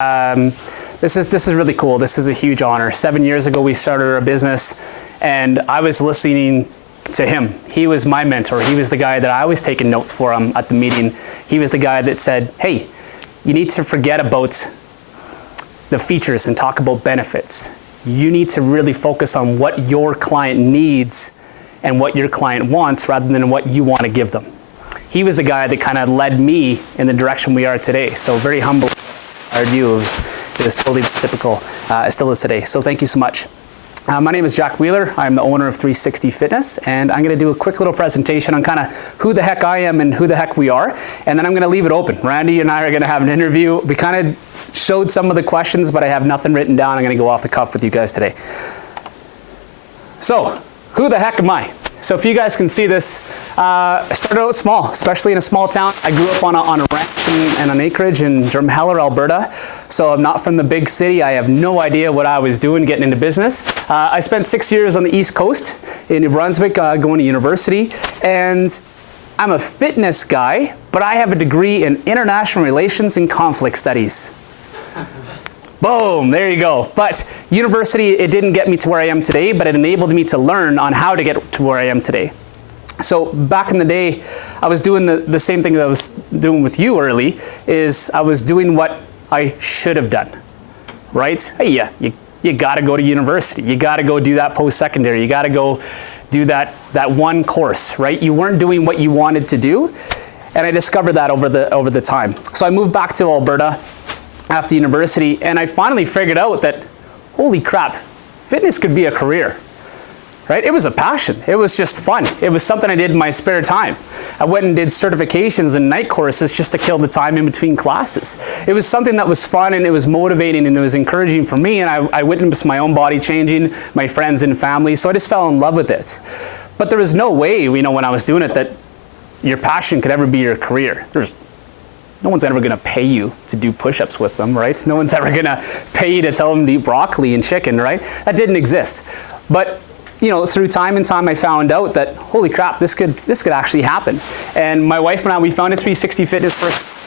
This is really cool. This is a huge honor. 7 years ago, we started our business, and I was listening to him. He was my mentor. He was the guy that I was taking notes for him at the meeting. He was the guy that said, hey, you need to forget about the features and talk about benefits. You need to really focus on what your client needs and what your client wants rather than what you want to give them. He was the guy that kind of led me in the direction we are today. So very humble. Our view it was totally reciprocal. It still is today. So thank you so much. My name is Jack Wheeler. I'm the owner of 360 Fitness, and I'm going to do a quick little presentation on kind of who the heck I am and who the heck we are, and then I'm going to leave it open. Randy and I are going to have an interview. We kind of showed some of the questions, but I have nothing written down. I'm going to go off the cuff with you guys today. So, who the heck am I? So if you guys can see this, I started out small, especially in a small town. I grew up on a ranch and an acreage in Drumheller, Alberta. So I'm not from the big city. I have no idea what I was doing getting into business. I spent 6 years on the East Coast in New Brunswick going to university. And I'm a fitness guy, but I have a degree in international relations and conflict studies. Boom, there you go. But university, it didn't get me to where I am today, but it enabled me to learn on how to get to where I am today. So back in the day, I was doing the same thing that I was doing with you early, is I was doing what I should have done, right? Hey, yeah, you gotta go to university. You gotta go do that post-secondary. You gotta go do that one course, right? You weren't doing what you wanted to do, and I discovered that over the time. So I moved back to Alberta after university, and I finally figured out that, holy crap, fitness could be a career, right? It was a passion. It was just fun. It was something I did in my spare time. I went and did certifications and night courses just to kill the time in between classes. It was something that was fun, and it was motivating, and it was encouraging for me, and I witnessed my own body changing, my friends and family, so I just fell in love with it. But there was no way, when I was doing it, that your passion could ever be your career. No one's ever going to pay you to do push-ups with them, right? No one's ever going to pay you to tell them to eat broccoli and chicken, right? That didn't exist. But through time and time, I found out that, holy crap, this could actually happen. And my wife and I, we founded 360 Fitness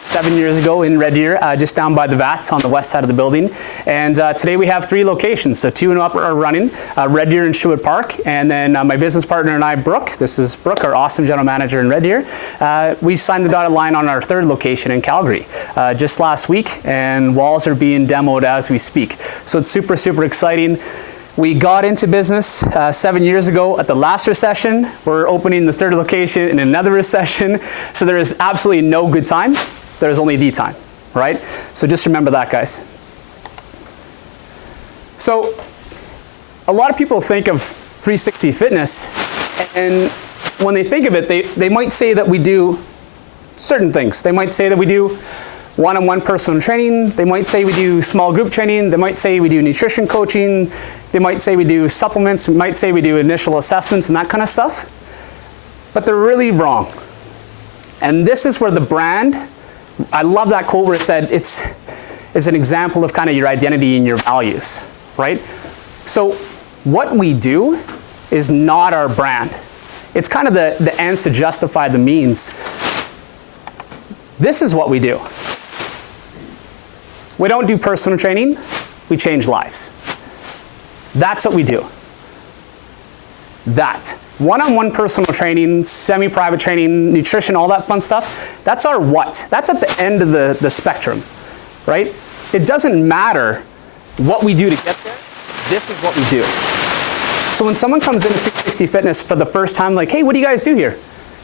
7 years ago in Red Deer, just down by the Vats on the west side of the building. And today we have 3 locations. So 2 are running, Red Deer and Sherwood Park. And then my business partner and I, Brooke, this is Brooke, our awesome general manager in Red Deer. We signed the dotted line on our 3rd location in Calgary just last week, and walls are being demoed as we speak. So it's super, super exciting. We got into business 7 years ago at the last recession. We're opening the 3rd location in another recession. So there is absolutely no good time. There's only the time, right? So just remember that, guys. So a lot of people think of 360 Fitness, and when they think of it, they might say that we do certain things. They might say that we do one-on-one personal training. They might say we do small group training. They might say we do nutrition coaching. They might say we do supplements. They might say we do initial assessments and that kind of stuff. But they're really wrong. And this is where the brand, I love that quote where it said it's an example of kind of your identity and your values, right? So what we do is not our brand. It's kind of the ends to justify the means. This is what we do. We don't do personal training, we change lives. That's what we do. That. One-on-one personal training, semi-private training, nutrition, all that fun stuff, that's our what. That's at the end of the spectrum, right? It doesn't matter what we do to get there. This is what we do. So when someone comes into 360 Fitness for the first time, like, hey, what do you guys do here?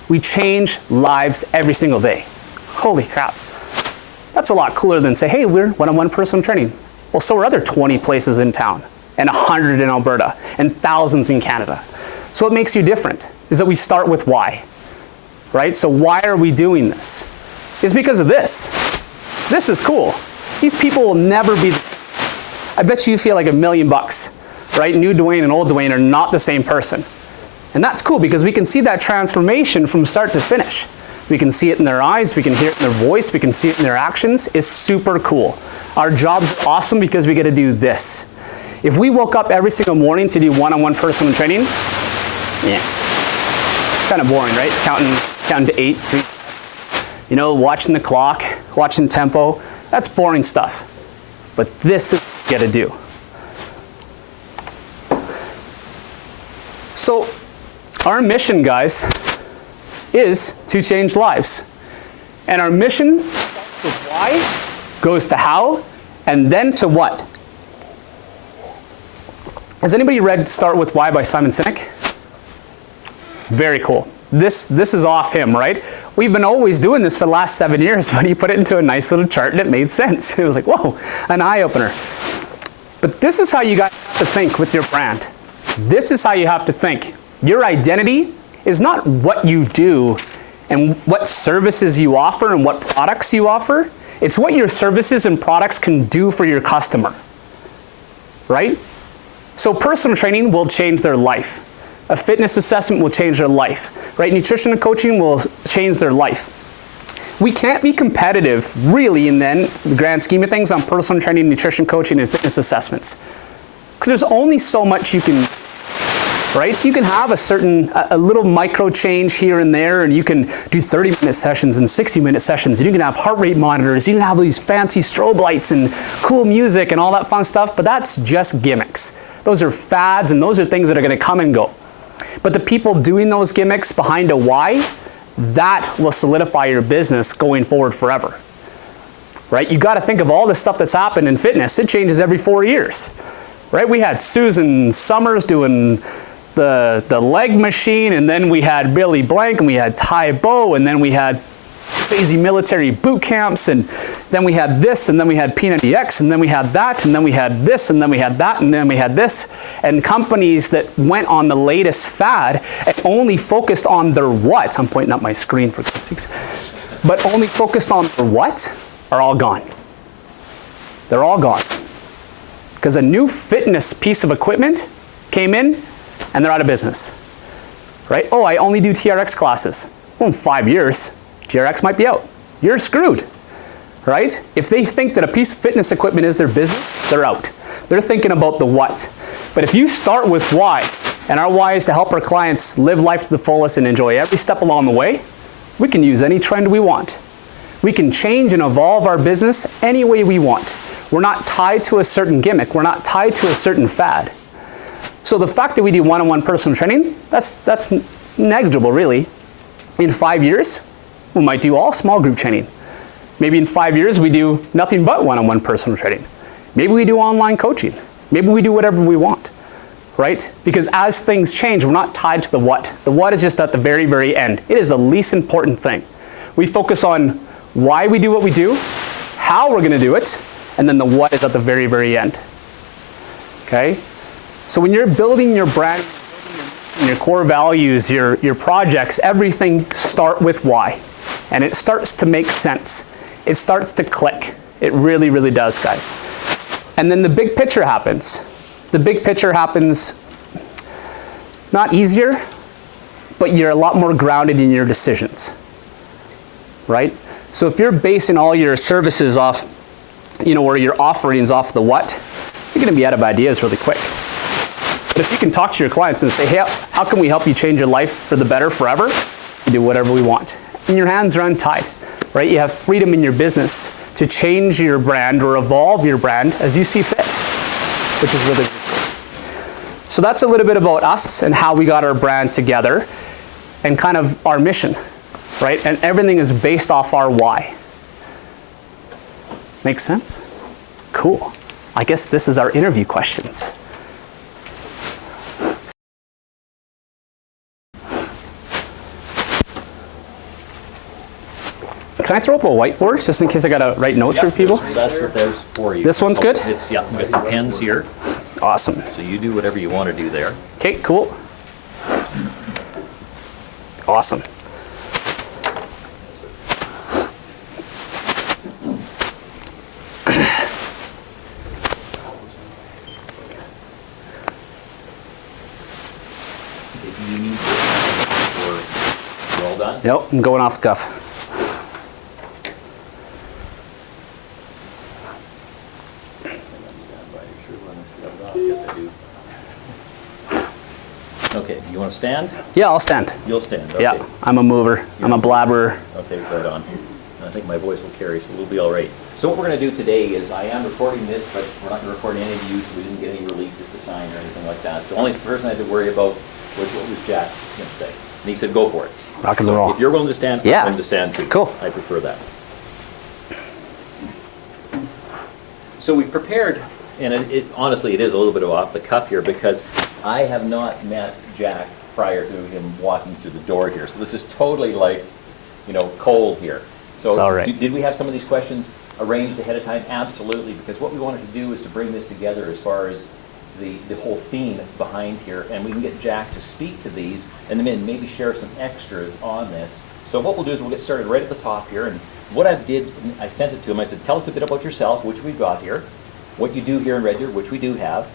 We change lives every single day. Holy crap. That's a lot cooler than say, hey, we're one-on-one personal training. Well, so are other 20 places in town, and 100 in Alberta, and thousands in Canada. So what makes you different is that we start with why, right? So why are we doing this? It's because of this. This is cool. These people will never be, I bet you feel like $1 million, right? New Dwayne and old Dwayne are not the same person. And that's cool because we can see that transformation from start to finish. We can see it in their eyes, we can hear it in their voice, we can see it in their actions. It's super cool. Our jobs are awesome because we get to do this. If we woke up every single morning to do one-on-one personal training, yeah, it's kind of boring, right? Counting to 8, 3, watching the clock, watching tempo, that's boring stuff. but this is what you gotta do. So our mission, guys, is to change lives. And our mission starts with why, goes to how, and then to what. Has anybody read Start With Why by Simon Sinek? It's very cool. This is off him, right? We've been always doing this for the last 7 years, but he put it into a nice little chart and it made sense. It was like, whoa, an eye-opener. But this is how you guys have to think with your brand. This is how you have to think. Your identity is not what you do and what services you offer and what products you offer. It's what your services and products can do for your customer, right? So personal training will change their life. A fitness assessment will change their life, right? Nutrition and coaching will change their life. We can't be competitive, really, in the grand scheme of things on personal training, nutrition coaching, and fitness assessments. Because there's only so much you can, right? So you can have a little micro change here and there, and you can do 30-minute sessions and 60-minute sessions, and you can have heart rate monitors, you can have these fancy strobe lights and cool music and all that fun stuff, but that's just gimmicks. Those are fads, and those are things that are gonna come and go. But the people doing those gimmicks behind a why, that will solidify your business going forward forever, right? You gotta think of all the stuff that's happened in fitness. It changes every 4 years, right? We had Susan Summers doing the leg machine, and then we had Billy Blank, and we had Ty Bo, and then we had crazy military boot camps, and then we had this, and then we had P90X, and then we had that, and then we had this, and then we had that, and then we had this, and companies that went on the latest fad and only focused on their what, I'm pointing up my screen for God's sakes, but only focused on their what, are all gone. They're all gone. Because a new fitness piece of equipment came in, and they're out of business, right? Oh, I only do TRX classes. Well, in 5 years, TRX might be out. You're screwed, right? If they think that a piece of fitness equipment is their business, they're out. They're thinking about the what. But if you start with why, and our why is to help our clients live life to the fullest and enjoy every step along the way, we can use any trend we want. We can change and evolve our business any way we want. We're not tied to a certain gimmick. We're not tied to a certain fad. So the fact that we do one-on-one personal training, that's negligible, really. In 5 years, we might do all small group training. Maybe in 5 years, we do nothing but one-on-one personal training. Maybe we do online coaching. Maybe we do whatever we want, right? Because as things change, we're not tied to the what. The what is just at the very, very end. It is the least important thing. We focus on why we do what we do, how we're gonna do it, and then the what is at the very, very end, okay? So when you're building your brand, your core values, your projects, everything start with why. And it starts to make sense. It starts to click. It really, really does, guys. And then the big picture happens. The big picture happens not easier, but you're a lot more grounded in your decisions, right? So if you're basing all your services off, or your offerings off the what, you're gonna be out of ideas really quick. But if you can talk to your clients and say, hey, how can we help you change your life for the better forever? You do whatever we want. And your hands are untied, right? You have freedom in your business to change your brand or evolve your brand as you see fit, which is really cool. So that's a little bit about us and how we got our brand together and kind of our mission, right? And everything is based off our why. Make sense? Cool. I guess this is our interview questions. Can I throw up a whiteboard just in case I gotta write notes for people? That's what there's for you. This one's good? It's, yeah, we've got some pens here. Awesome. So you do whatever you want to do there. Okay, cool. Awesome. If you need this, we're all done. Nope, I'm going off the cuff. Okay, you want to stand? Yeah, I'll stand. You'll stand. Okay. Yeah, I'm a mover. I'm a blabberer. Okay, right on. I think my voice will carry, so we'll be all right. So what we're going to do today is I am recording this, but we're not going to record any of you, so we didn't get any releases to sign or anything like that. So only the person I had to worry about was what was Jack going to say. And he said, go for it. Rock and so roll. If you're willing to stand, yeah. I'm willing to stand too. Cool. I prefer that. So we prepared, and honestly, it is a little bit of off the cuff here because I have not met Jack prior to him walking through the door here. So this is totally like, cold here. So it's all right. Did we have some of these questions arranged ahead of time? Absolutely, because what we wanted to do is to bring this together as far as the whole theme behind here, and we can get Jack to speak to these, and then maybe share some extras on this. So what we'll do is we'll get started right at the top here, and what I sent it to him, I said, tell us a bit about yourself, which we've got here, what you do here in Red Deer, which we do have,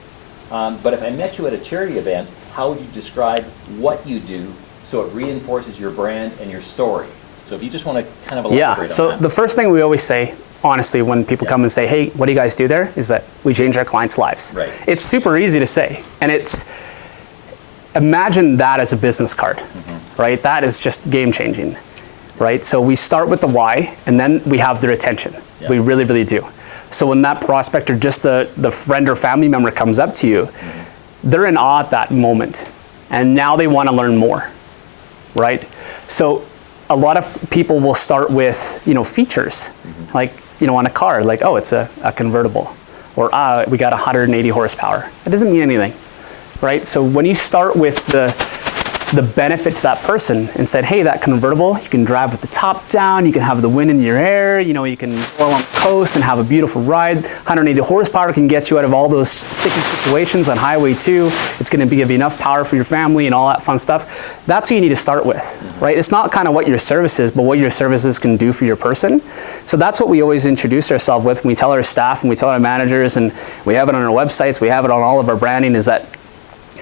but if I met you at a charity event, how would you describe what you do so it reinforces your brand and your story? So if you just want to kind of elaborate on that. So the first thing we always say, honestly, when people come and say, hey, what do you guys do there, is that we change our clients' lives. Right. It's super easy to say, and imagine that as a business card, right? That is just game changing, right? So we start with the why, and then we have their attention. Yeah. We really, really do. So when that prospect or just the friend or family member comes up to you, they're in awe at that moment, and now they want to learn more, right? So a lot of people will start with, features, like, on a car, like, oh, it's a convertible, or we got 180 horsepower. That doesn't mean anything, right? So when you start with the benefit to that person and said, hey, that convertible, you can drive with the top down, you can have the wind in your hair, you can go along the coast and have a beautiful ride. 180 horsepower can get you out of all those sticky situations on Highway 2. It's going to give you enough power for your family and all that fun stuff. That's what you need to start with, right? It's not kind of what your service is, but what your services can do for your person. So that's what we always introduce ourselves with when we tell our staff and we tell our managers, and we have it on our websites, we have it on all of our branding, is that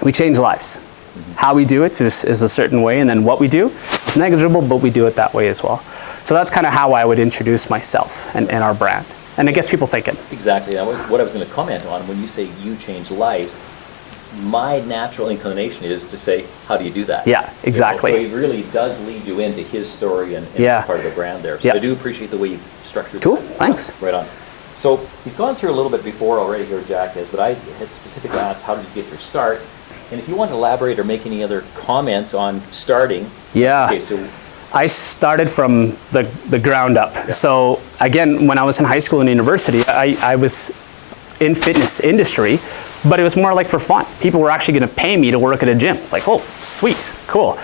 we change lives. How we do it is a certain way, and then what we do is negligible, but we do it that way as well. So that's kind of how I would introduce myself and our brand. And it gets people thinking. Exactly. That was what I was going to comment on. When you say you change lives, my natural inclination is to say, how do you do that? Yeah, exactly. So he really does lead you into his story and part of the brand there. So I do appreciate the way you structured Cool, that. thanks. Right on. So he's gone through a little bit before already here, Jack has, but I had specifically asked, how did you get your start? And if you want to elaborate or make any other comments on starting. Yeah. Okay, so I started from the ground up. Yeah. So again, when I was in high school and university, I was in fitness industry, but it was more like for fun. People were actually going to pay me to work at a gym. It's like, oh, sweet, cool.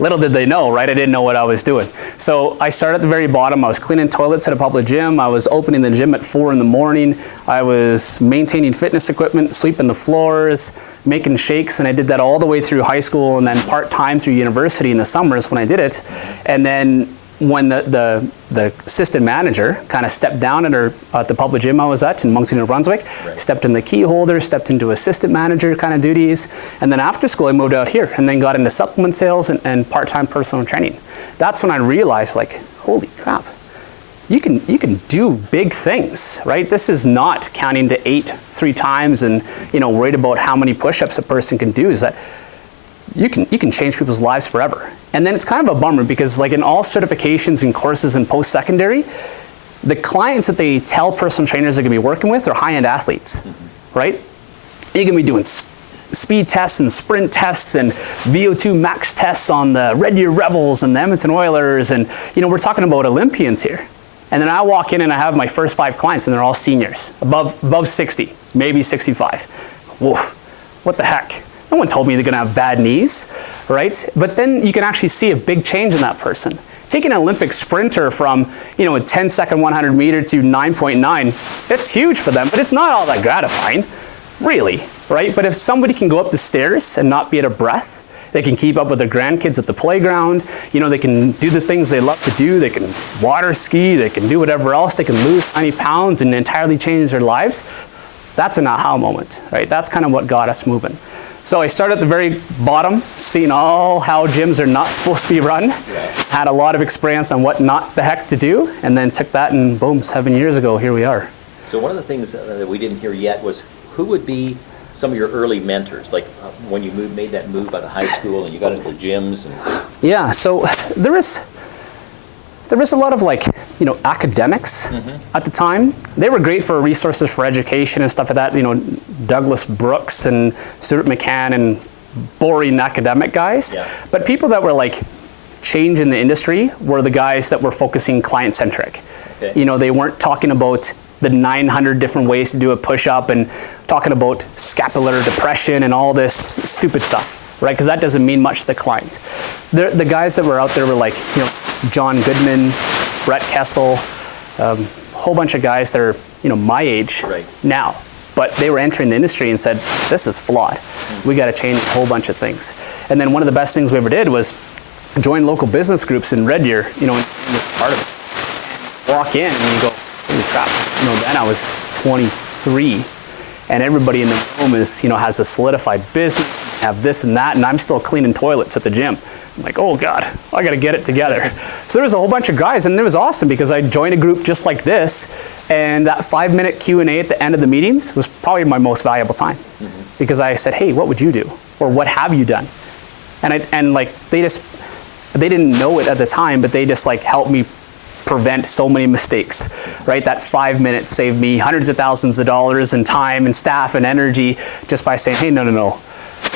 Little did they know, right? I didn't know what I was doing. So I started at the very bottom. I was cleaning toilets at a public gym. I was opening the gym at 4 in the morning. I was maintaining fitness equipment, sweeping the floors, making shakes, and I did that all the way through high school and then part-time through university in the summers when I did it. And then when the assistant manager kind of stepped down at the public gym I was at in Moncton, New Brunswick, stepped in the key holder, stepped into assistant manager kind of duties, and then after school I moved out here and then got into supplement sales and part-time personal training. That's when I realized, like, holy crap, you can do big things, right? This is not counting to 8 3 times and worried about how many push-ups a person can do. Is that you can change people's lives forever. And then it's kind of a bummer because, like, in all certifications and courses in post-secondary, the clients that they tell personal trainers they're going to be working with are high-end athletes, right? You're going to be doing speed tests and sprint tests and VO2 max tests on the Red Deer Rebels and the Edmonton Oilers, and we're talking about Olympians here. And then I walk in and I have my first 5 clients and they're all seniors, above 60, maybe 65. Woof, what the heck? No one told me they're gonna have bad knees, right? But then you can actually see a big change in that person. Taking an Olympic sprinter from, a 10-second 100 meter to 9.9, it's huge for them, but it's not all that gratifying, really, right? But if somebody can go up the stairs and not be out of breath, they can keep up with their grandkids at the playground, they can do the things they love to do, they can water ski, they can do whatever else, they can lose 90 pounds and entirely change their lives. That's an aha moment, right? That's kind of what got us moving. So I started at the very bottom, seeing all how gyms are not supposed to be run, had a lot of experience on what not the heck to do, and then took that and boom, 7 years ago, here we are. So one of the things that we didn't hear yet was who would be some of your early mentors, like when you made that move out of high school and you got into gyms? And Yeah, so there was a lot of, like, academics at the time. They were great for resources for education and stuff like that. Douglas Brooks and Stuart McCann and boring academic guys. Yeah. But people that were like change in the industry were the guys that were focusing client-centric. Okay. They weren't talking about the 900 different ways to do a push-up and talking about scapular depression and all this stupid stuff, right? Because that doesn't mean much to the client. The guys that were out there were like, John Goodman, Brett Kessel, a whole bunch of guys that are, my age Right. now. But they were entering the industry and said, this is flawed. We got to change a whole bunch of things. And then one of the best things we ever did was join local business groups in Red Deer, and part of it. Walk in and you go, holy crap. Then I was 23 and everybody in the room is, has a solidified business, have this and that, and I'm still cleaning toilets at the gym. I'm like, oh God, I got to get it together. So there was a whole bunch of guys, and it was awesome because I joined a group just like this, and that 5-minute Q&A at the end of the meetings was probably my most valuable time because I said, hey, what would you do? Or what have you done? And they didn't know it at the time, but they just helped me prevent so many mistakes, right? That 5 minutes saved me hundreds of thousands of dollars in time and staff and energy just by saying, hey, no.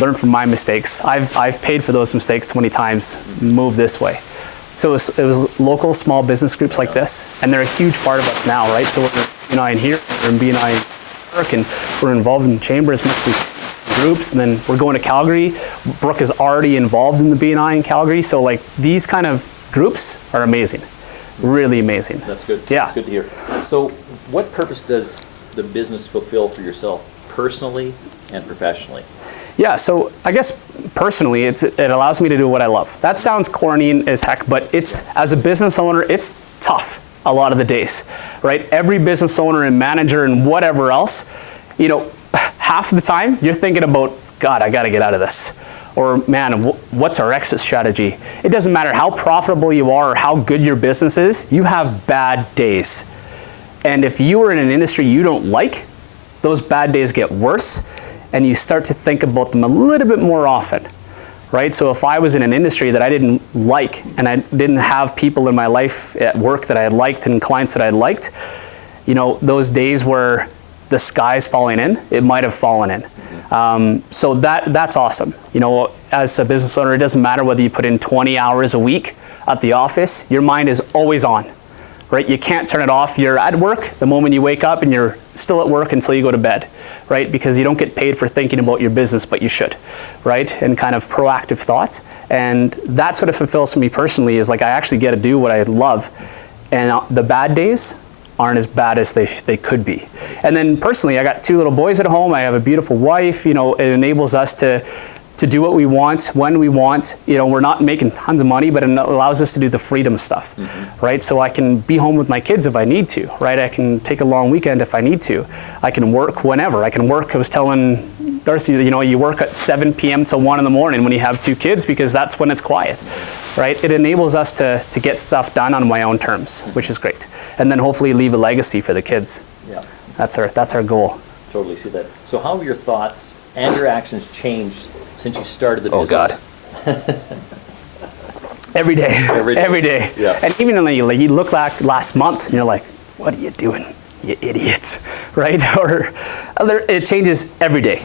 Learn from my mistakes. I've paid for those mistakes 20 times. Move this way. So it was local small business groups like this, and they're a huge part of us now, right? So we're in here, we're in BNI in York, and we're involved in the chamber as much as we can. Groups, and then we're going to Calgary. Brooke is already involved in the BNI in Calgary, so these kind of groups are amazing, really amazing. That's good. Yeah. That's good to hear. So what purpose does the business fulfill for yourself, personally and professionally? Yeah, so I guess personally, it allows me to do what I love. That sounds corny as heck, but as a business owner, it's tough a lot of the days, right? Every business owner and manager and whatever else, half the time you're thinking about, God, I got to get out of this. Or, man, what's our exit strategy? It doesn't matter how profitable you are or how good your business is, you have bad days. And if you are in an industry you don't like, those bad days get worse, and you start to think about them a little bit more often, right? So if I was in an industry that I didn't like, and I didn't have people in my life at work that I had liked and clients that I had liked, those days where the sky's falling in, it might have fallen in. So that's awesome. As a business owner, it doesn't matter whether you put in 20 hours a week at the office, your mind is always on, right? You can't turn it off. You're at work the moment you wake up, and you're still at work until you go to bed, right? Because you don't get paid for thinking about your business, but you should, right? And kind of proactive thoughts. And that's what it fulfills me personally, is I actually get to do what I love. And the bad days aren't as bad as they could be. And then personally, I got 2 little boys at home. I have a beautiful wife. It enables us to do what we want, when we want. We're not making tons of money, but it allows us to do the freedom stuff, right? So I can be home with my kids if I need to, right? I can take a long weekend if I need to. I can work whenever. I can work, I was telling Darcy, you work at 7 p.m. till 1 in the morning when you have 2 kids, because that's when it's quiet, right? It enables us to get stuff done on my own terms, which is great. And then hopefully leave a legacy for the kids. Yeah. That's our goal. Totally see that. So how have your thoughts and your actions changed since you started the business? Oh God. Every day. Every day. Yeah. And even you look like last month and you're like, what are you doing, you idiots, right? Or it changes every day.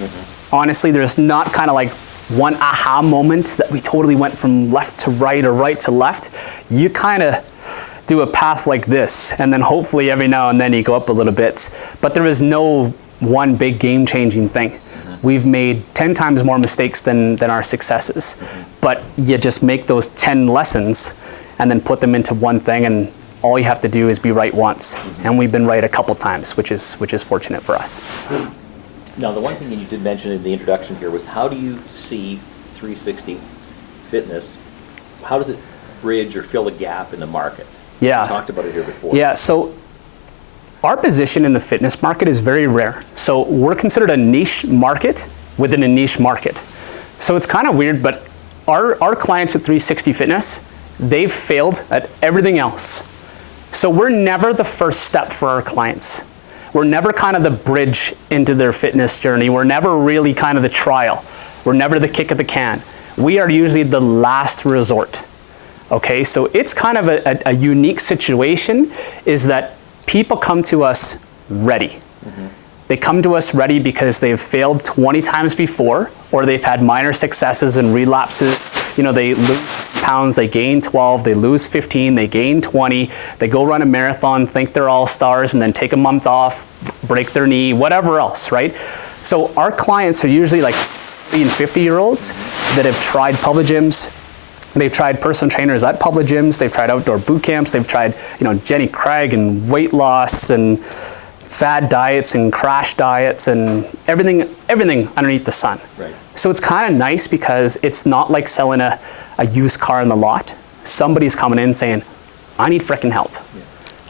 Honestly, there's not kind of one aha moment that we totally went from left to right or right to left. You kind of do a path like this, and then hopefully every now and then you go up a little bit. But there is no one big game-changing thing. We've made 10 times more mistakes than our successes. But you just make those 10 lessons and then put them into one thing, and all you have to do is be right once. And we've been right a couple times, which is fortunate for us. Now, the one thing that you did mention in the introduction here was, how do you see 360 Fitness? How does it bridge or fill a gap in the market? Yeah. We talked about it here before. Yeah, so our position in the fitness market is very rare. So we're considered a niche market within a niche market. So it's kind of weird, but our clients at 360 Fitness, they've failed at everything else. So we're never the first step for our clients. We're never kind of the bridge into their fitness journey. We're never really kind of the trial. We're never the kick of the can. We are usually the last resort, Okay, so it's kind of a unique situation, is that people come to us ready. They come to us ready because they've failed 20 times before, or they've had minor successes and relapses. You know, they lose pounds, they gain 12, they lose 15, they gain 20, they go run a marathon, think they're all stars, and then take a month off, break their knee, whatever else, right? So our clients are usually like 40 and 50-year-olds that have tried public gyms. They've tried personal trainers at public gyms. They've tried outdoor boot camps. They've tried, you know, Jenny Craig and weight loss and fad diets and crash diets and everything underneath the sun. Right. So it's kind of nice because it's not like selling a used car in the lot. Somebody's coming in saying, I need frickin' help,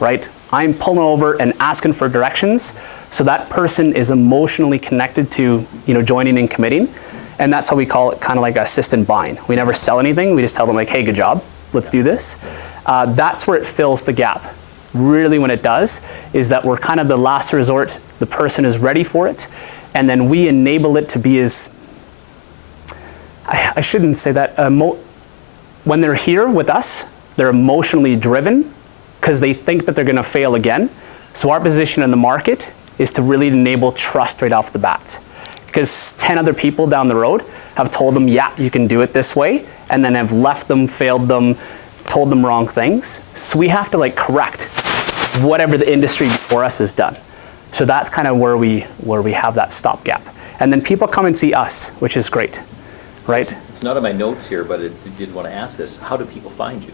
right? I'm pulling over and asking for directions. So that person is emotionally connected to, you know, joining and committing. And that's how we call it, kind of like assistant buying. We never sell anything. We just tell them like, hey, good job. Let's do this. That's where it fills the gap. Really, when it does, is that we're kind of the last resort. The person is ready for it. And then we enable it to be as, I shouldn't say that. When they're here with us, they're emotionally driven because they think that they're going to fail again. So our position in the market is to really enable trust right off the bat. Because 10 other people down the road have told them, yeah, you can do it this way, and then have left them, failed them, told them wrong things. So we have to like correct whatever the industry before us has done. So that's kind of where we have that stopgap. And then people come and see us, which is great, right? It's not in my notes here, but I did want to ask this. How do people find you?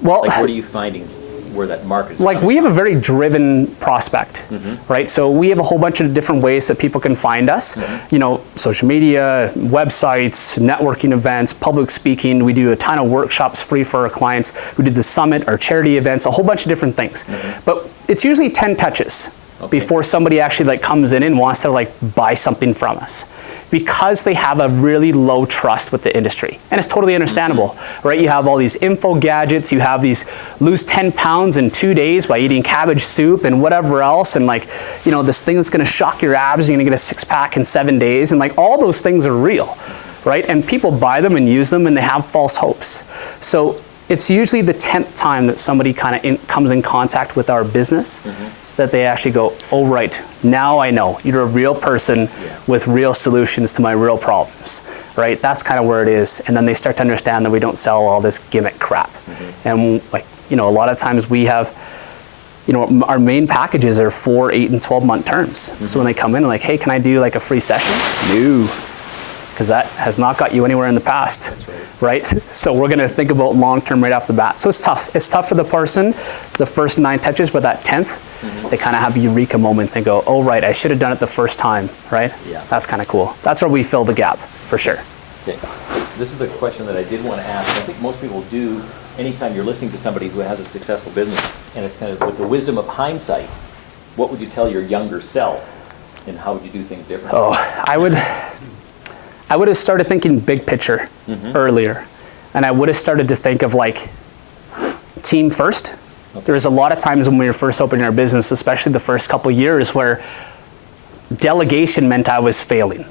Well, Like, what are you finding where that market is like coming we have a very driven prospect, right? So we have a whole bunch of different ways that people can find us. You know, social media, websites, networking events, public speaking. We do a ton of workshops free for our clients. We did the summit, our charity events, a whole bunch of different things. But it's usually 10 touches before somebody actually like comes in and wants to like buy something from us, because they have a really low trust with the industry. And it's totally understandable, right? You have all these info gadgets, you have these lose 10 pounds in 2 days by eating cabbage soup and whatever else, and like, you know, this thing that's gonna shock your abs, you're gonna get a 6-pack in 7 days, and like all those things are real, right? And people buy them and use them and they have false hopes. So it's usually the 10th time that somebody kind of comes in contact with our business that they actually go, oh, right, now I know. You're a real person with real solutions to my real problems, right? That's kind of where it is. And then they start to understand that we don't sell all this gimmick crap. And like, you know, a lot of times we have, you know, our main packages are 4, 8, and 12-month terms. So when they come in and like, hey, can I do like a free session? No, because that has not got you anywhere in the past. That's right. Right? So we're going to think about long-term right off the bat. So it's tough. It's tough for the person, the first 9 touches, but that 10th, they kind of have eureka moments and go, oh, right, I should have done it the first time, right? Yeah. That's kind of cool. That's where we fill the gap, for sure. Okay. This is the question that I did want to ask. I think most people do anytime you're listening to somebody who has a successful business, and it's kind of with the wisdom of hindsight, what would you tell your younger self, and how would you do things differently? Oh, I would have started thinking big picture earlier. And I would have started to think of like team first. There was a lot of times when we were first opening our business, especially the first couple of years, where delegation meant I was failing,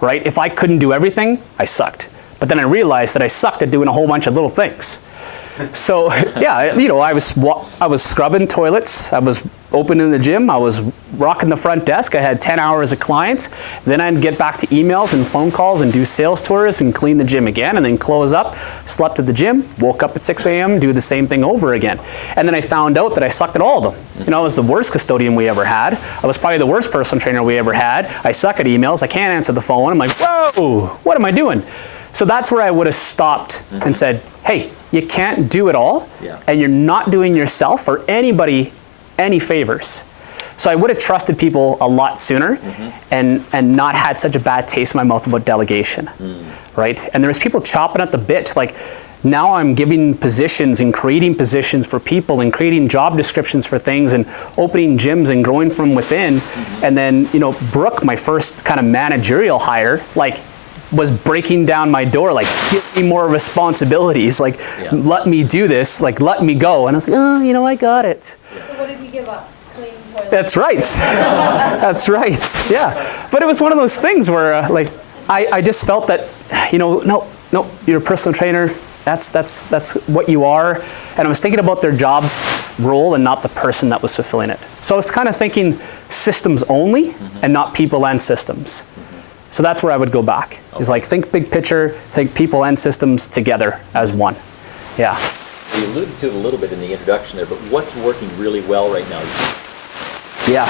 right? If I couldn't do everything, I sucked. But then I realized that I sucked at doing a whole bunch of little things. So yeah, you know, I was scrubbing toilets, I was opening the gym, I was rocking the front desk, I had 10 hours of clients, then I'd get back to emails and phone calls and do sales tours and clean the gym again, and then close up, slept at the gym, woke up at 6 a.m., do the same thing over again. And then I found out that I sucked at all of them. You know, I was the worst custodian we ever had. I was probably the worst personal trainer we ever had. I suck at emails, I can't answer the phone. I'm like, whoa, what am I doing? So that's where I would have stopped and said, hey, you can't do it all, and you're not doing yourself or anybody any favors. So I would have trusted people a lot sooner and not had such a bad taste in my mouth about delegation, right? And there was people chopping at the bit. Like, now I'm giving positions and creating positions for people and creating job descriptions for things and opening gyms and growing from within. And then, you know, Brooke, my first kind of managerial hire, like, was breaking down my door, like, give me more responsibilities, like, let me do this, like, let me go. And I was like, oh, you know, I got it. So what did he give up? Cleaning toilets? That's right. That's right. Yeah. But it was one of those things where, like, I just felt that, you know, no, you're a personal trainer, That's what you are. And I was thinking about their job role and not the person that was fulfilling it. So I was kind of thinking systems only and not people and systems. So that's where I would go back. Is like, think big picture, think people and systems together as one. Yeah. You alluded to it a little bit in the introduction there, but what's working really well right now? Yeah.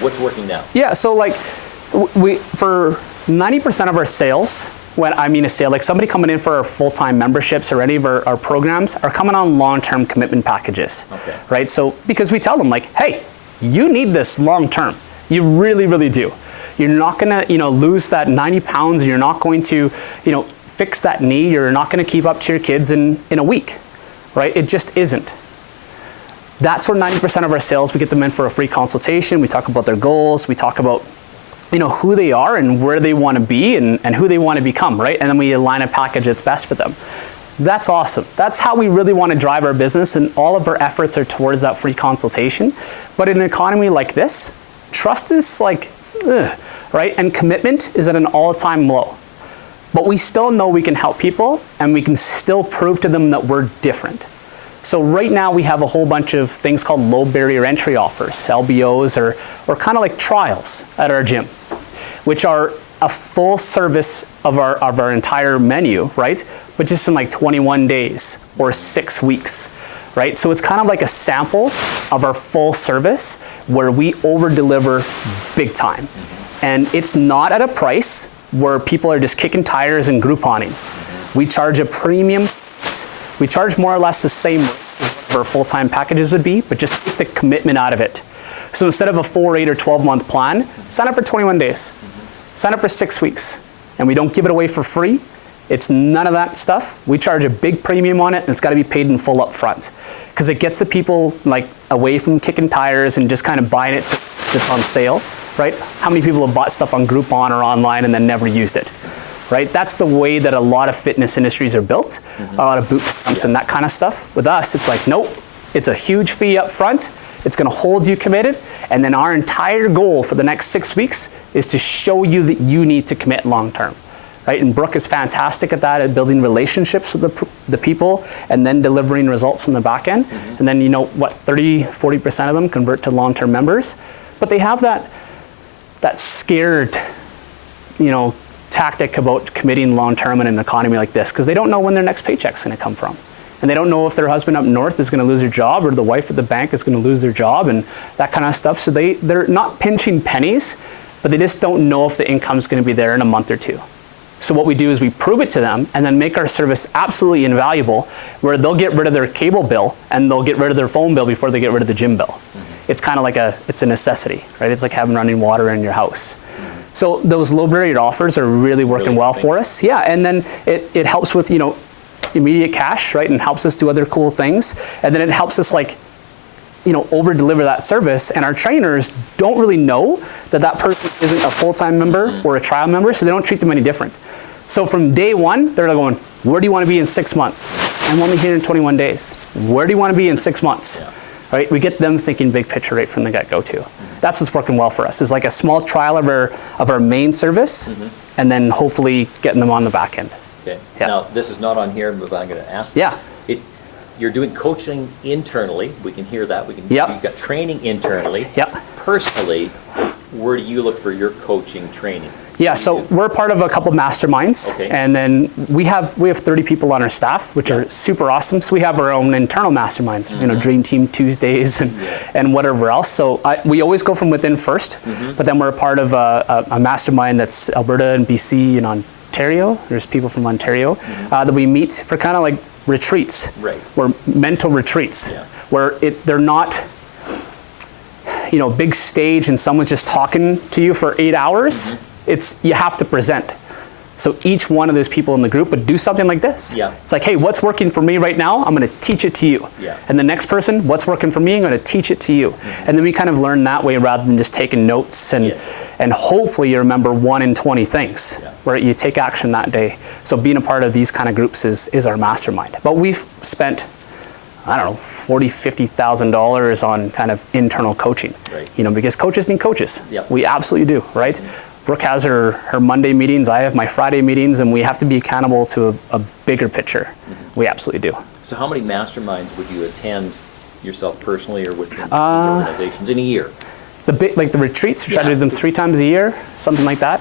What's working now? Yeah, so like for 90% of our sales, when I mean a sale, like somebody coming in for our full-time memberships or any of our programs are coming on long-term commitment packages, right? So because we tell them like, hey, you need this long-term. You really, really do. You're not gonna, lose that 90 pounds. You're not going to, fix that knee. You're not gonna keep up to your kids in a week, right? It just isn't. That's where 90% of our sales, we get them in for a free consultation. We talk about their goals. We talk about, who they are and where they want to be and who they want to become, right? And then we align a package that's best for them. That's awesome. That's how we really want to drive our business, and all of our efforts are towards that free consultation. But in an economy like this, trust is like, right? And commitment is at an all-time low. But we still know we can help people, and we can still prove to them that we're different. So right now we have a whole bunch of things called low barrier entry offers, LBOs, or kind of like trials at our gym, which are a full service of our entire menu, right? But just in like 21 days or 6 weeks, right? So it's kind of like a sample of our full service where we over deliver big time. And it's not at a price where people are just kicking tires and Grouponing. We charge a premium. We charge more or less the same rate as what our full-time packages would be, but just take the commitment out of it. So instead of a 4, 8, or 12-month plan, sign up for 21 days. Sign up for 6 weeks. And we don't give it away for free. It's none of that stuff. We charge a big premium on it, and it's got to be paid in full up front. Because it gets the people like away from kicking tires and just kind of buying it that's on sale, right? How many people have bought stuff on Groupon or online and then never used it? Right? That's the way that a lot of fitness industries are built, a lot of boot camps and that kind of stuff. With us, it's like, nope, it's a huge fee up front. It's gonna hold you committed. And then our entire goal for the next 6 weeks is to show you that you need to commit long-term, right? And Brooke is fantastic at that, at building relationships with the people and then delivering results in the back end. And then, 30-40% of them convert to long-term members. But they have that scared, tactic about committing long-term in an economy like this, because they don't know when their next paycheck's going to come from. And they don't know if their husband up north is going to lose their job or the wife at the bank is going to lose their job and that kind of stuff. So they're not pinching pennies, but they just don't know if the income's going to be there in a month or two. So what we do is we prove it to them and then make our service absolutely invaluable, where they'll get rid of their cable bill and they'll get rid of their phone bill before they get rid of the gym bill. It's kind of like it's a necessity, right? It's like having running water in your house. So those low barrier offers are really working well for us. Yeah, and then it helps with, immediate cash, right? And helps us do other cool things. And then it helps us over deliver that service. And our trainers don't really know that person isn't a full-time member or a trial member, so they don't treat them any different. So from day one, they're going, where do you want to be in 6 months? I'm only here in 21 days. Where do you want to be in 6 months? Yeah. Right? We get them thinking big picture right from the get-go too. That's what's working well for us, is like a small trial of our main service, and then hopefully getting them on the back end. Okay. Yeah. Now, this is not on here, but I'm going to ask. Yeah. You're doing coaching internally. We can hear that. You've got training internally. Yep. Personally, where do you look for your coaching training? Yeah, so we're part of a couple masterminds, and then we have 30 people on our staff, which are super awesome. So we have our own internal masterminds, Dream Team Tuesdays and whatever else. So we always go from within first, but then we're a part of a mastermind that's Alberta and BC and Ontario. There's people from Ontario that we meet for kind of like retreats, or mental retreats, where they're not, big stage and someone's just talking to you for 8 hours. It's, you have to present. So each one of those people in the group would do something like this. Yeah. It's like, hey, what's working for me right now? I'm going to teach it to you. Yeah. And the next person, what's working for me? I'm going to teach it to you. And then we kind of learn that way rather than just taking notes and hopefully you remember 1 in 20 things, where you take action that day. So being a part of these kind of groups is our mastermind. But we've spent, I don't know, $40,000, $50,000 on kind of internal coaching, because coaches need coaches. Yep. We absolutely do, right? Brooke has her Monday meetings, I have my Friday meetings, and we have to be accountable to a bigger picture, We absolutely do. So how many masterminds would you attend yourself personally or with these organizations in a year? The retreats, we try to Yeah. do them 3 times a year, something like that.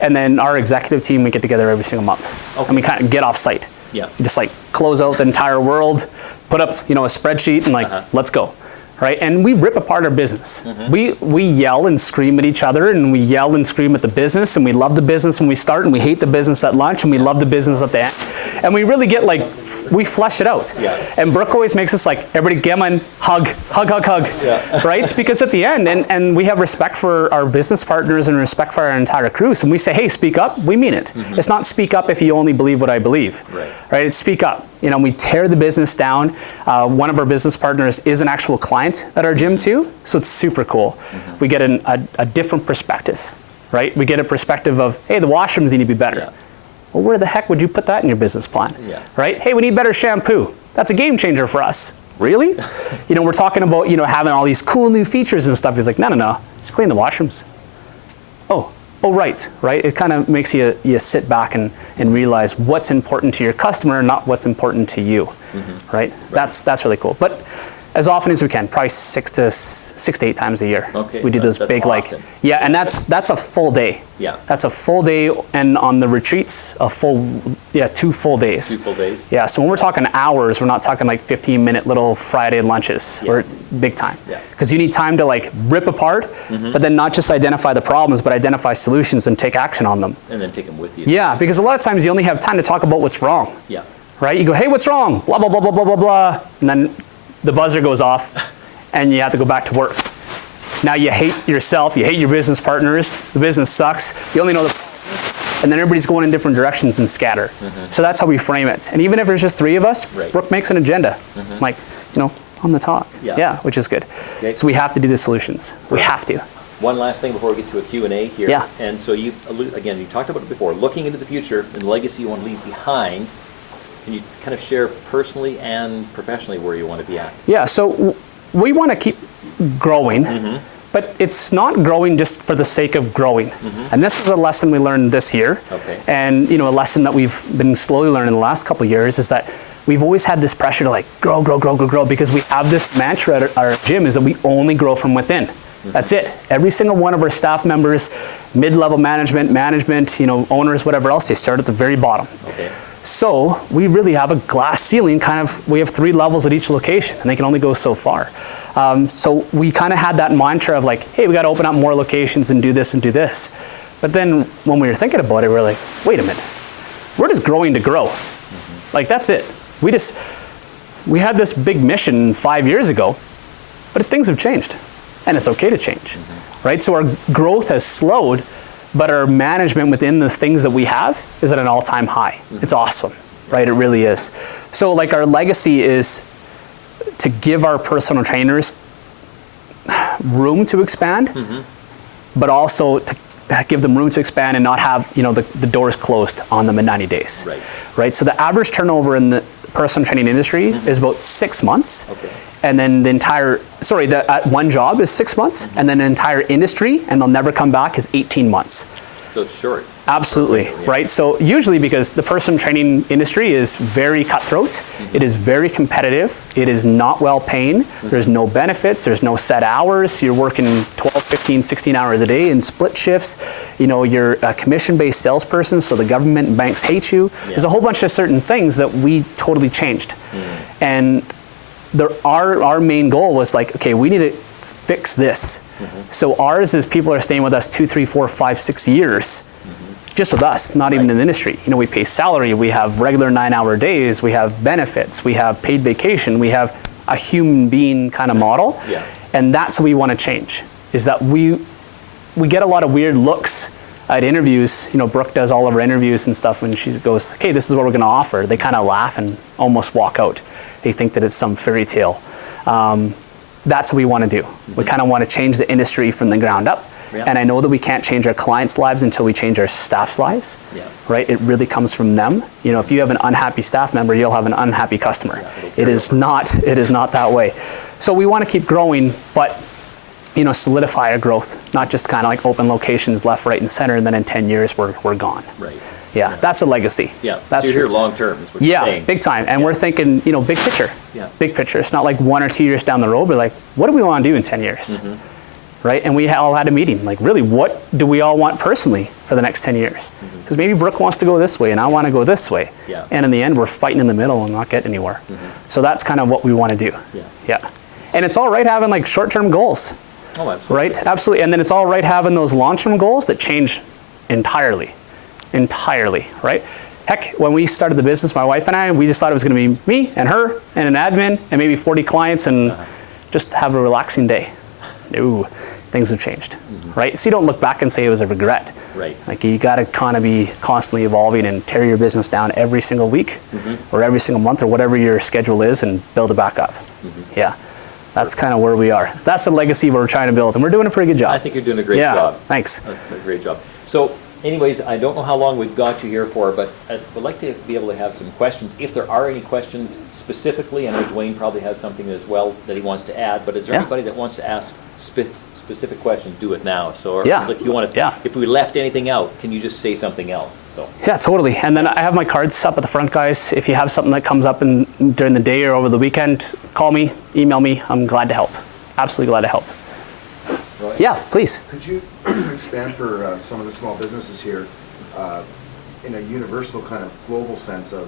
And then our executive team, we get together every single month. Okay. And we kind of get off site. Yeah. Just like close out the entire world, put up, a spreadsheet and let's go. Right? And we rip apart our business. We yell and scream at each other, and we yell and scream at the business, and we love the business when we start, and we hate the business at lunch, and we love the business at the end. And we really get we flesh it out. Yeah. And Brooke always makes us everybody get on, hug. Yeah. Right? It's because at the end, and we have respect for our business partners and respect for our entire crew. So when we say, hey, speak up, we mean it. It's not speak up if you only believe what I believe. Right? It's speak up. We tear the business down. One of our business partners is an actual client at our gym too, so it's super cool. We get a different perspective, right? We get a perspective of, hey, the washrooms need to be better. Yeah. Well, where the heck would you put that in your business plan? Yeah. Right? Hey, we need better shampoo. That's a game changer for us. Really? We're talking about, having all these cool new features and stuff. He's like, no, just clean the washrooms. Oh, right. It kind of makes you sit back and realize what's important to your customer, not what's important to you, right? That's really cool. But as often as we can, probably 6 to 8 times a year. Okay, We do those that's big often. yeah, and that's a full day. Yeah. That's a full day, and on the retreats, 2 full days. 2 full days? Yeah, so when we're talking hours, we're not talking 15-minute little Friday lunches. Yeah. We're big time. Yeah. Because you need time to rip apart, but then not just identify the problems, but identify solutions and take action on them. And then take them with you. Yeah, because a lot of times you only have time to talk about what's wrong. Yeah. Right? You go, hey, what's wrong? Blah, blah, blah, blah, blah, blah, blah. And then the buzzer goes off and you have to go back to work. Now you hate yourself, you hate your business partners, the business sucks, you only know the problems, and then everybody's going in different directions and scatter. So that's how we frame it. And even if there's just 3 of us, Right. Brooke makes an agenda. On the top. Yeah. Which is good. Okay. So we have to do the solutions. We have to. One last thing before we get to a Q&A here. Yeah. And so you talked about it before, looking into the future and the legacy you want to leave behind. Can you kind of share personally and professionally where you want to be at? Yeah, so we want to keep growing, but it's not growing just for the sake of growing. And this is a lesson we learned this year. Okay. And a lesson that we've been slowly learning the last couple of years is that we've always had this pressure to grow, because we have this mantra at our gym is that we only grow from within. That's it. Every single one of our staff members, mid-level management, owners, whatever else, they start at the very bottom. Okay. So we really have a glass ceiling, we have 3 levels at each location, and they can only go so far. So we kind of had that mantra of hey, we got to open up more locations and do this and do this. But then when we were thinking about it, we're like, wait a minute, we're just growing to grow. That's it. We had this big mission 5 years ago, but things have changed, and it's okay to change, right? So our growth has slowed, but our management within the things that we have is at an all-time high. It's awesome, right? It really is. So our legacy is to give our personal trainers room to expand, but also to give them room to expand and not have the doors closed on them in 90 days. Right? So the average turnover in the personal training industry is about 6 months. Okay. And then at one job is 6 months, and then the entire industry, and they'll never come back, is 18 months. So it's short. Absolutely, Yeah. right? So usually because the personal training industry is very cutthroat, it is very competitive, it is not well paying, there's no benefits, there's no set hours, you're working 12, 15, 16 hours a day in split shifts, you're a commission-based salesperson, so the government and banks hate you. There's a whole bunch of certain things that we totally changed. And our main goal was okay, we need to fix this. So ours is people are staying with us 2, 3, 4, 5, 6 years, just with us, not even in the industry. We pay salary, we have regular 9-hour days, we have benefits, we have paid vacation, we have a human being kind of model. Yeah. And that's what we want to change, is that we get a lot of weird looks at interviews. Brooke does all of her interviews and stuff, when she goes, okay, this is what we're going to offer. They kind of laugh and almost walk out. They think that it's some fairy tale. That's what we want to do. We kind of want to change the industry from the ground up. Yeah. And I know that we can't change our clients' lives until we change our staff's lives. Yeah. Right? It really comes from them. If you have an unhappy staff member, you'll have an unhappy customer. It is not that way. So we want to keep growing, but solidify our growth, not just kind of like open locations left, right, and center, and then in 10 years we're gone. Right. Yeah, that's a legacy. Yeah, That's so you're here long term is what you're saying. big time. And we're thinking, big picture. Yeah. Big picture. It's not like 1 or 2 years down the road. We're like, what do we want to do in 10 years? Right? And we all had a meeting. Like, really, what do we all want personally for the next 10 years? Because maybe Brooke wants to go this way and I want to go this way. Yeah. And in the end, we're fighting in the middle and not getting anywhere. So that's kind of what we want to do. Yeah. And it's all right having like short-term goals. Oh, absolutely. Right? Absolutely. And then it's all right having those long-term goals that change entirely, right? Heck, when we started the business, my wife and I, we just thought it was going to be me and her and an admin and maybe 40 clients and just have a relaxing day. No, things have changed, right? So you don't look back and say it was a regret. Right. Like you got to kind of be constantly evolving and tear your business down every single week or every single month or whatever your schedule is and build it back up. Yeah. That's kind of where we are. That's the legacy we're trying to build, and we're doing a pretty good job. I think you're doing a great job. Thanks. That's a great job. So anyways, I don't know how long we've got you here for, but I would like to be able to have some questions. If there are any questions specifically, I know Dwayne probably has something as well that he wants to add, but is there anybody that wants to ask specific questions, do it now. So if you want to, if we left anything out, can you just say something else? So yeah, totally. And then I have my cards up at the front, guys. If you have something that comes up during the day or over the weekend, call me, email me. I'm glad to help. Absolutely glad to help. Roy? Yeah, please. Could you expand for some of the small businesses here in a universal kind of global sense of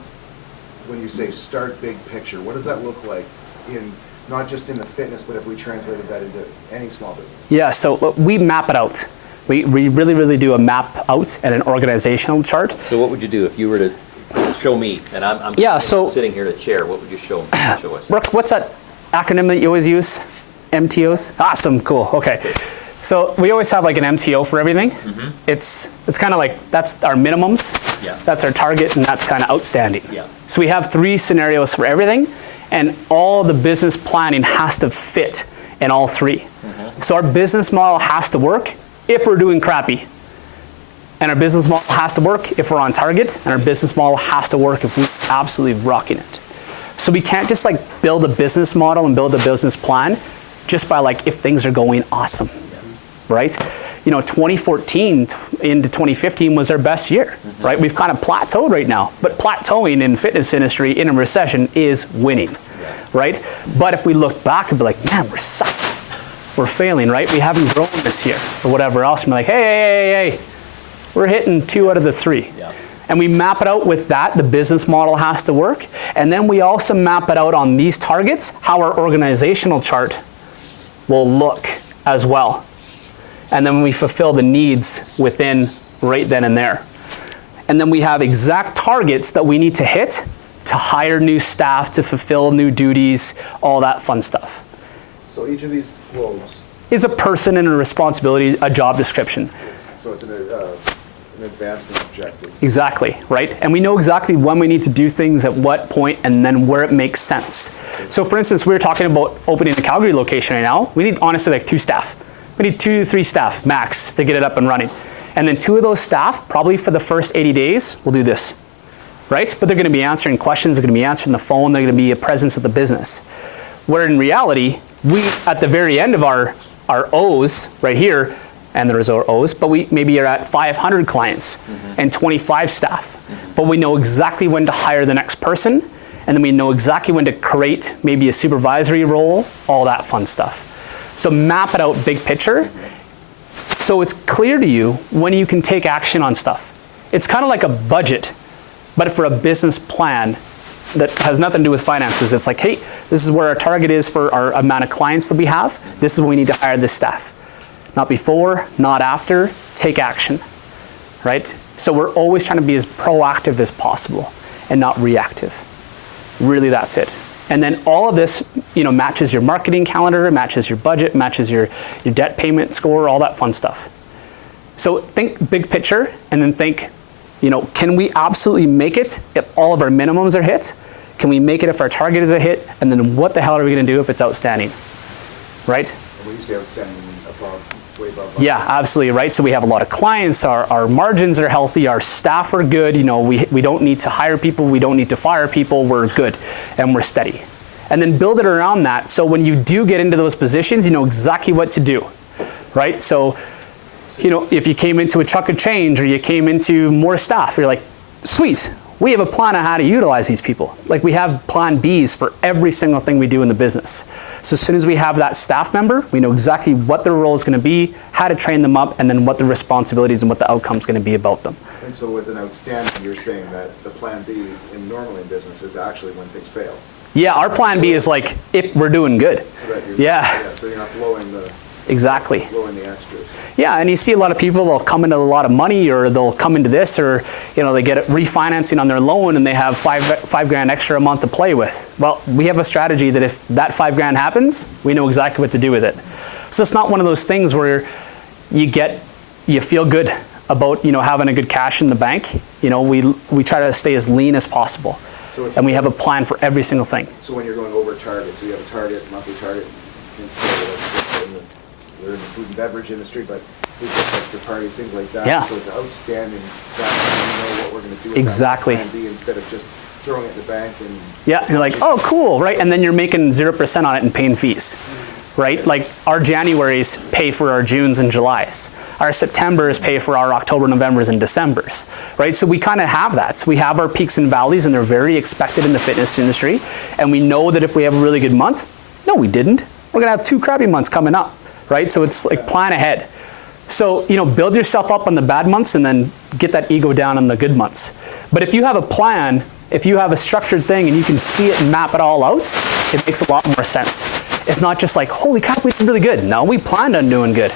when you say start big picture, what does that look like in not just in the fitness, but if we translated that into any small business? Yeah, so we map it out. We really, really do a map out and an organizational chart. So what would you do if you were to show me, and I'm sitting here to chair, what would you show us? Brooke, what's that acronym that you always use? MTOs? Awesome, cool, okay. So we always have like an MTO for everything. It's kind of like, that's our minimums, that's our target, and that's kind of outstanding. So we have 3 scenarios for everything, and all the business planning has to fit in all 3. So our business model has to work if we're doing crappy. And our business model has to work if we're on target, and our business model has to work if we're absolutely rocking it. So we can't just like build a business model and build a business plan just by like if things are going awesome, right? 2014 into 2015 was our best year, right? We've kind of plateaued right now, but plateauing in fitness industry in a recession is winning, right? But if we look back and be like, man, we're sucking, we're failing, right? We haven't grown this year or whatever else. And we're like, hey, we're hitting 2 out of the 3. And we map it out with that, the business model has to work. And then we also map it out on these targets, how our organizational chart will look as well. And then we fulfill the needs within right then and there. And then we have exact targets that we need to hit to hire new staff, to fulfill new duties, all that fun stuff. So each of these roles is a person and a responsibility, a job description. So it's an advancement objective. Exactly, right? And we know exactly when we need to do things at what point and then where it makes sense. So for instance, we were talking about opening a Calgary location right now. We need honestly like 2 staff. We need 2 to 3 staff max to get it up and running. And then 2 of those staff, probably for the first 80 days, will do this, right? But they're gonna be answering questions, they're gonna be answering the phone, they're gonna be a presence at the business. Where in reality, we, at the very end of our O's right here, and there's our O's, but we maybe are at 500 clients and 25 staff. But we know exactly when to hire the next person, and then we know exactly when to create maybe a supervisory role, all that fun stuff. So map it out big picture, so it's clear to you when you can take action on stuff. It's kind of like a budget, but for a business plan that has nothing to do with finances. It's like, hey, this is where our target is for our amount of clients that we have. This is when we need to hire this staff. Not before, not after, take action, right? So we're always trying to be as proactive as possible and not reactive. Really, that's it. And then all of this, matches your marketing calendar, matches your budget, matches your debt payment score, all that fun stuff. So think big picture, and then think, can we absolutely make it if all of our minimums are hit? Can we make it if our target is a hit? And then what the hell are we gonna do if it's outstanding, right? When you say outstanding, way above. Yeah, absolutely, right? So we have a lot of clients, our margins are healthy, our staff are good, we don't need to hire people, we don't need to fire people, we're good, and we're steady. and then build it around that. So when you do get into those positions, you know exactly what to do, right? So, you know, if you came into a chunk of change or you came into more staff, you're like, sweet, we have a plan on how to utilize these people. Like we have plan Bs for every single thing we do in the business. So as soon as we have that staff member, we know exactly what their role is going to be, how to train them up, and then what the responsibilities and what the outcome is going to be about them. And so with an outstanding, you're saying that the plan B normally in business is actually when things fail. Yeah, our plan B is like if we're doing good. So that you're, Yeah. so you're not blowing the extras. Yeah, and you see a lot of people, they'll come into a lot of money, or they'll come into this, or you know, they get refinancing on their loan and they have five grand extra a month to play with. Well, we have a strategy that if that $5,000 happens, we know exactly what to do with it. So it's not one of those things where you feel good about, you know, having a good cash in the bank. You know, we try to stay as lean as possible. And we have a plan for every single thing. So when you're going over target, so you have a target, monthly target, and so they're in the food and beverage industry, but we just like for parties, things like that. Yeah. So it's outstanding that we know what we're going to do with exactly. that plan B instead of just throwing it in the bank and. Yeah, you're like, oh, cool, right? And then you're making 0% on it and paying fees, right? Like our Januaries pay for our Junes and Julys. Our Septembers pay for our October, Novembers, and Decembers, right? So we kind of have that. So we have our peaks and valleys, and they're very expected in the fitness industry. And we know that if we have a really good month, no, we didn't. We're gonna have 2 crappy months coming up, right? So it's like plan ahead. So, you know, build yourself up on the bad months and then get that ego down on the good months. But if you have a plan, if you have a structured thing and you can see it and map it all out, it makes a lot more sense. It's not just like, holy crap, we did really good. No, we planned on doing good,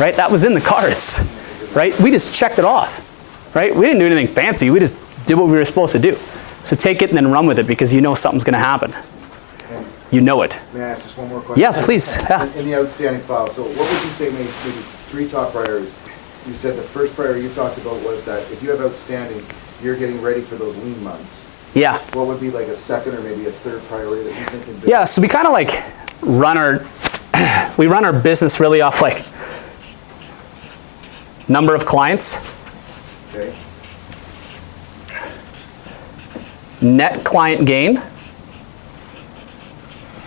right? That was in the cards, right? We just checked it off, right? We didn't do anything fancy. We just did what we were supposed to do. So take it and then run with it because you know something's gonna happen. You know it. May I ask just one more question? Yeah, please. Yeah. In the outstanding file, so what would you say maybe 3 top priorities? You said the first priority you talked about was that if you have outstanding, you're getting ready for those lean months. Yeah. What would be like a second or maybe a third priority that you think in business? Yeah, so we kind of like run our business really off like number of clients, Okay. net client gain.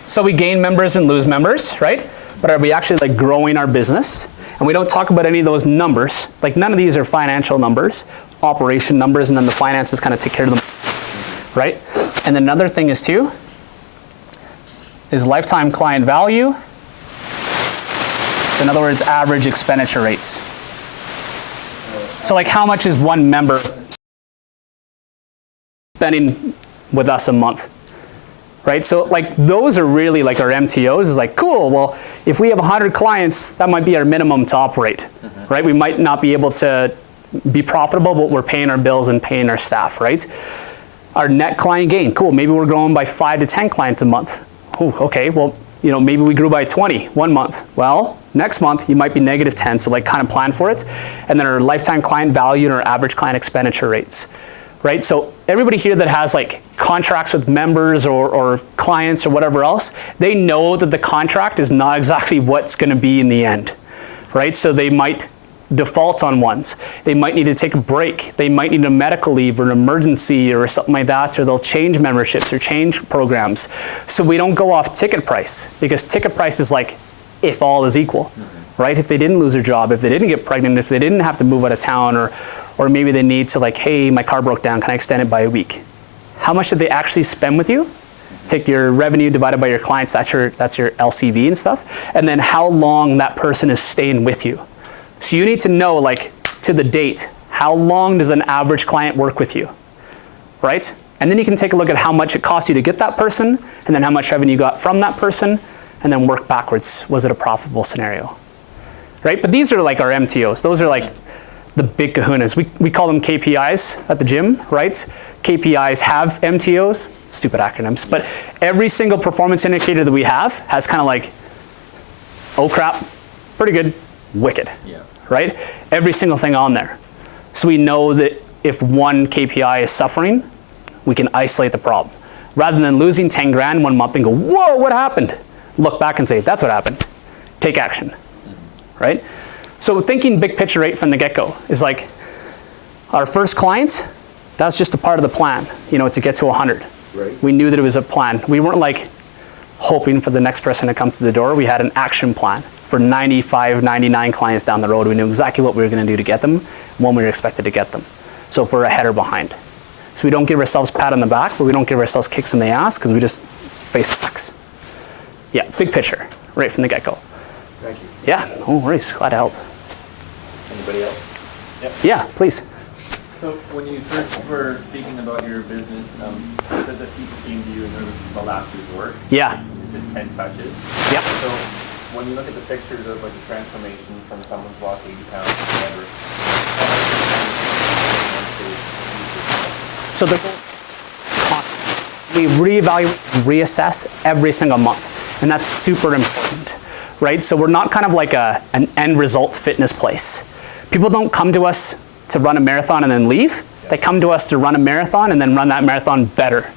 So we gain members and lose members, right? But are we actually like growing our business? And we don't talk about any of those numbers. Like none of these are financial numbers, operation numbers, and then the finances kind of take care of them, right? And then another thing is too, is lifetime client value. So in other words, average expenditure rates. So like how much is one member spending with us a month? Right, so like those are really like our MTOs is like, cool, well, if we have 100 clients, that might be our minimum to operate, right? We might not be able to be profitable, but we're paying our bills and paying our staff, right? Our net client gain, cool, maybe we're growing by 5 to 10 clients a month. Ooh, okay, well, you know, maybe we grew by 20 one month. Well, next month you might be negative 10, so like kind of plan for it. And then our lifetime client value and our average client expenditure rates. Right, so everybody here that has like contracts with members or clients or whatever else, they know that the contract is not exactly what's going to be in the end, right? So they might default on ones. They might need to take a break. They might need a medical leave or an emergency or something like that, or they'll change memberships or change programs. So we don't go off ticket price because ticket price is like if all is equal. Right? If they didn't lose their job, if they didn't get pregnant, if they didn't have to move out of town, or maybe they need to like, hey, my car broke down, can I extend it by a week? How much did they actually spend with you? Take your revenue divided by your clients, that's your LCV and stuff, and then how long that person is staying with you. So you need to know like to the date, how long does an average client work with you, right? And then you can take a look at how much it cost you to get that person, and then how much revenue you got from that person, and then work backwards. Was it a profitable scenario? Right? But these are like our MTOs. Those are like the big kahunas. We call them KPIs at the gym, right? KPIs have MTOs, stupid acronyms, but every single performance indicator that we have has kind of like, oh crap, pretty good, wicked, right? Every single thing on there. So we know that if one KPI is suffering, we can isolate the problem. Rather than losing 10 grand one month and go, whoa, what happened? Look back and say, that's what happened. Take action. Right? So thinking big picture right from the get-go is like our first client, that's just a part of the plan, you know, to get to 100. Right. We knew that it was a plan. We weren't like, hoping for the next person to come to the door. We had an action plan for 95, 99 clients down the road. We knew exactly what we were going to do to get them, when we were expected to get them. So if we're ahead or behind. So we don't give ourselves a pat on the back, but we don't give ourselves kicks in the ass because we just face facts. Yeah, big picture, right from the get-go. Thank you. Yeah, no worries, glad to help. Anybody else? Yep. Yeah, please. So when you first were speaking about your business, you said that people came to you in the last resort. Yeah. You said 10 touches. Yeah. So when you look at the pictures of like a transformation from someone's lost 80 pounds to whatever, So they're constantly. We reevaluate and reassess every single month, and that's super important, right? So we're not kind of like an end result fitness place. People don't come to us to run a marathon and then leave. They come to us to run a marathon and then run that marathon better,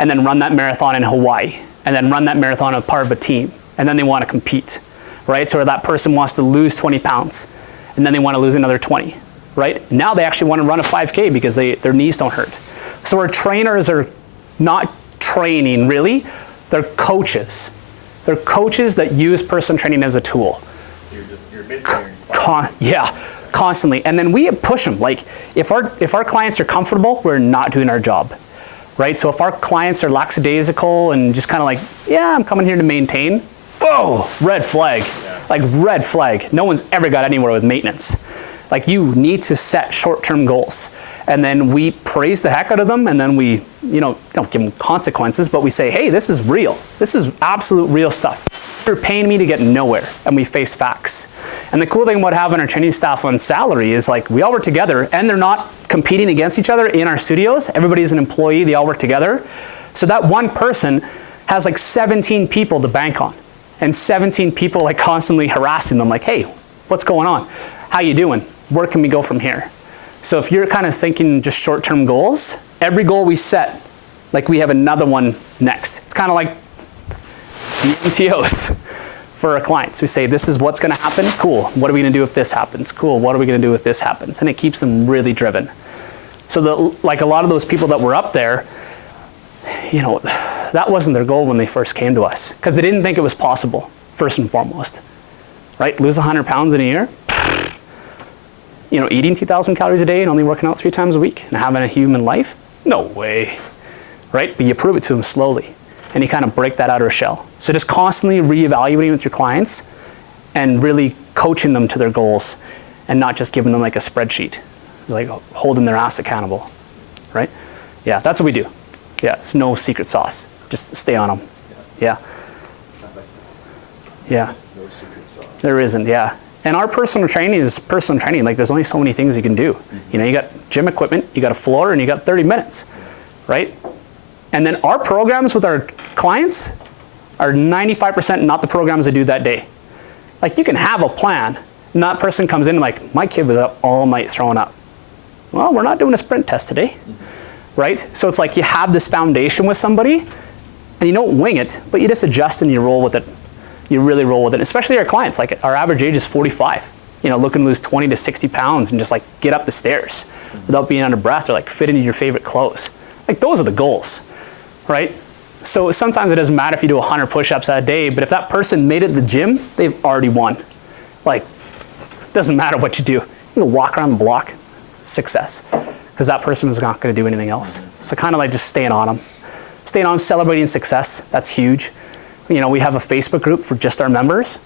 and then run that marathon in Hawaii, and then run that marathon as part of a team, and then they want to compete, right? So that person wants to lose 20 pounds, and then they want to lose another 20, right? Now they actually want to run a 5K because their knees don't hurt. So our trainers are not training really, they're coaches. They're coaches that use personal training as a tool. So you're basically inspiring. Constantly. And then we push them. Like if our clients are comfortable, we're not doing our job, right? So if our clients are lackadaisical and just kind of like, yeah, I'm coming here to maintain, whoa, red flag. Yeah. Like red flag. No one's ever got anywhere with maintenance. Like you need to set short-term goals. And then we praise the heck out of them, and then we, don't give them consequences, but we say, hey, this is real. This is absolute real stuff. You're paying me to get nowhere, and we face facts. And the cool thing about having our training staff on salary is like we all work together, and they're not competing against each other in our studios. Everybody's an employee, they all work together. So that one person has like 17 people to bank on, and 17 people like constantly harassing them like, hey, what's going on? How you doing? Where can we go from here? So if you're kind of thinking just short-term goals, every goal we set, like we have another one next. It's kind of like the MTOs for our clients. We say, this is what's going to happen. Cool. What are we going to do if this happens? Cool. What are we going to do if this happens? And it keeps them really driven. So like a lot of those people that were up there, that wasn't their goal when they first came to us because they didn't think it was possible, first and foremost, right? Lose 100 pounds in a year. Eating 2,000 calories a day and only working out 3 times a week and having a human life? No way, right? But you prove it to them slowly and you kind of break that outer shell. So just constantly reevaluating with your clients and really coaching them to their goals and not just giving them like a spreadsheet, like holding their ass accountable, right? Yeah, that's what we do. Yeah, it's no secret sauce. Just stay on them. Yeah. Yeah. No secret sauce. There isn't, yeah. And our personal training is personal training. Like there's only so many things you can do. You got gym equipment, you got a floor, and you got 30 minutes, right? And then our programs with our clients are 95% not the programs they do that day. Like you can have a plan, and that person comes in and like, my kid was up all night throwing up. Well, we're not doing a sprint test today, right? So it's like you have this foundation with somebody, and you don't wing it, but you just adjust and you roll with it. You really roll with it, especially our clients. Like our average age is 45, looking to lose 20 to 60 pounds and just like get up the stairs without being out of breath or like fit into your favorite clothes. Like those are the goals, right? So sometimes it doesn't matter if you do 100 push-ups a day, but if that person made it to the gym, they've already won. Like, it doesn't matter what you do. You can walk around the block, success, because that person is not going to do anything else. So kind of like just staying on them. Staying on, celebrating success, that's huge. We have a Facebook group for just our members,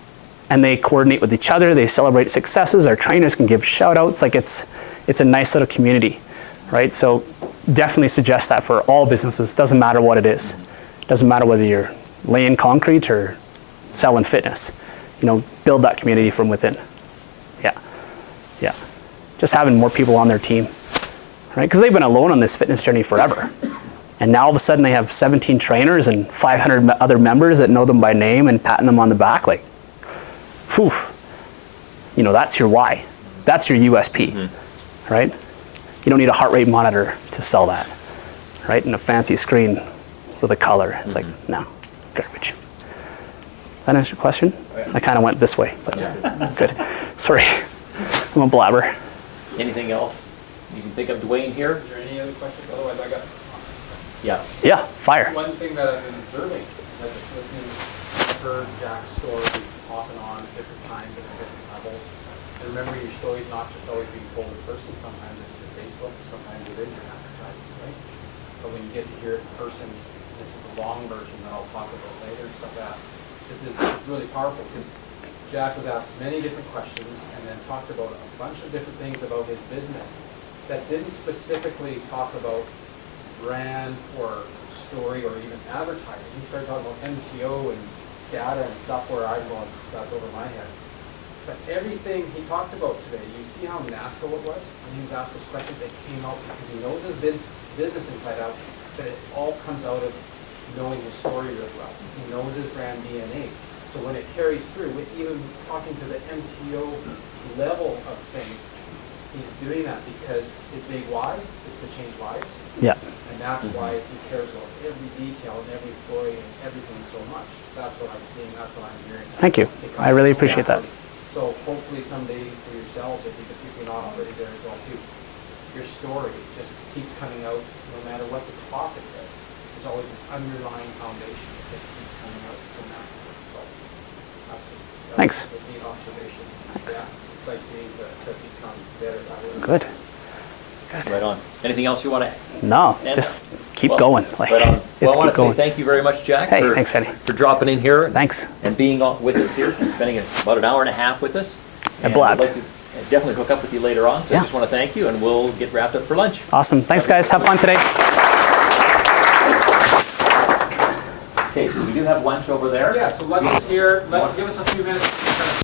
and they coordinate with each other. They celebrate successes. Our trainers can give shout outs. Like it's a nice little community, right? So definitely suggest that for all businesses. Doesn't matter what it is. Doesn't matter whether you're laying concrete or selling fitness. Build that community from within. Yeah. Just having more people on their team, right? Because they've been alone on this fitness journey forever. And now all of a sudden they have 17 trainers and 500 other members that know them by name and patting them on the back like, whew, that's your why. That's your USP, right? You don't need a heart rate monitor to sell that, right? And a fancy screen with a color. It's like, no, garbage. Does that answer your question? Oh, yeah. I kind of went this way, but good. Sorry, I'm a blabber. Anything else you can think of, Dwayne, here? Is there any other questions? Otherwise, I got Yeah. Yeah, fire. one thing that I've been observing that was listening, I've heard Jack's story off and on at different times and at different levels. And remember, your story's not just always being told in person. Sometimes it's your Facebook, sometimes it is your advertising, right? But when you get to hear it in person, this is the long version that I'll talk about later and stuff like that. This is really powerful because Jack was asked many different questions and then talked about a bunch of different things about his business that didn't specifically talk about brand or story or even advertising. He started talking about MTO and data and stuff where I'm going, that's over my head. But everything he talked about today, you see how natural it was when he was asked those questions. They came out because he knows his business inside out, that it all comes out of knowing his story really well. He knows his brand DNA. So when it carries through, with even talking to the MTO level of things, he's doing that because his big why is to change lives. Yeah. And that's why he cares about every detail and every employee and everything so much. That's what I'm seeing, that's what I'm hearing. Thank you. I really appreciate that. So hopefully someday for yourselves, if you're not already there as well too, your story just keeps coming out no matter what the topic is. There's always this underlying foundation that just keeps coming out. It's a natural. So that's Thanks. a neat observation. Thanks. Yeah, excites me to become better that way. Good. Right on. Anything else you want to add? No, And, just keep well, going. Like, right on. Well, it's I want keep to say going. thank you very much, Jack. Hey, thanks, Eddie. For dropping in here. Thanks. And being with us here, and spending about an hour and a half with us. I And blabbed. I'd like to definitely hook up with you later on. So Yeah. I just want to thank you, and we'll get wrapped up for lunch. Awesome. Thanks, guys. Have fun today. Okay, so we do have lunch over there. Yeah, so lunch is here. Give us a few minutes to kind of